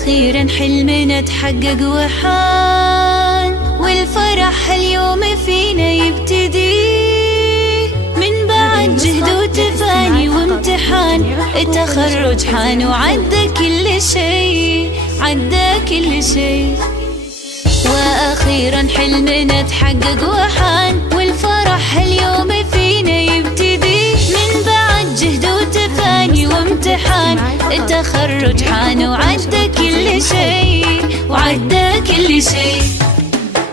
وأخيرا حلمنا اتحقق وحان، والفرح اليوم فينا يبتدي من بعد جهد وتفاني وامتحان. التخرج حان وعدى كل شي، عدى كل شي. وأخيرا حلمنا اتحقق وحان، والفرح اليوم فينا يبتدي من بعد جهد وتفاني وامتحان. التخرج حان وعدى كل شي، وعدى كل شي.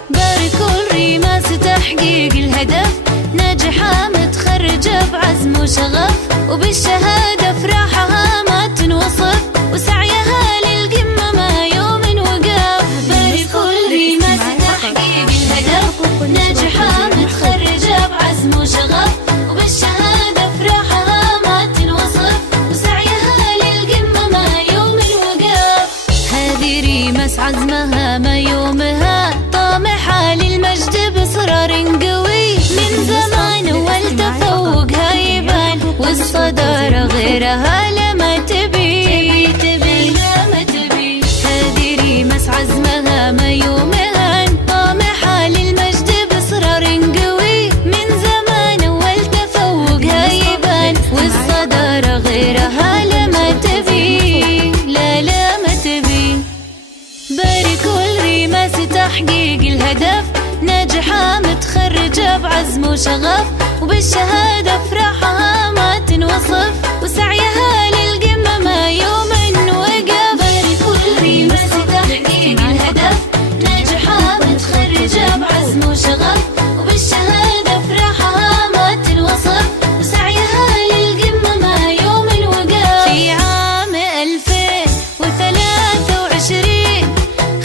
باركوا الريماس تحقيق الهدف، ناجحة متخرجة بعزم وشغف، وبالشهادة فرحها ما تنوصف، وسعيها للقمة ما يوم وقف. باركوا الريماس تحقيق الهدف، ناجحة متخرجة بعزم وشغف، وبالشهادة فرحها ما تنوصف، وسعيها للقمة ما يوم وقف. هذه ريماس عزمها ما يومها، طامحة للمجد بإصرار قوي، من زمان والتفوقها يبان، والصدارة غيرها لما تبي، لما تبي. هذه ريماس عزمها ما يومها، طامحة للمجد بإصرار قوي، من زمان والتفوقها يبان، والصدارة غيرها لما تبي، لما تبي. باركوا الريماس تحقيق الهدف، ناجحة متخرجة بعزم وشغف، وبالشهادة فرحها ما تنوصف، وسعيها للقمة ما يوم وقف. باركوا الريماس تحقيق الهدف، ناجحة متخرجة بعزم وشغف، وبالشهادة فرحها ما تنوصف، وسعيها للقمة ما يوم وقف. في عام 2023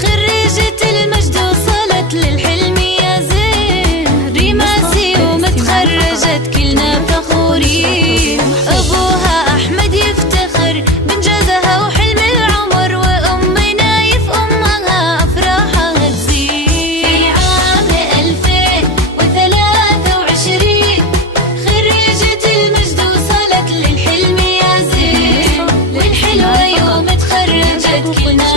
خريجة المجد وصلت للحلم يا زين، ريماسي ومتخرجت كلنا فخورين. أبوها أحمد يفتخر بإنجازها وحلم العمر، وأمنا يف أمها أفراحها تزين. في عام 2023 خريجة المجد وصلت للحلم يا زين، والحلوة يوم تخرجت كلنا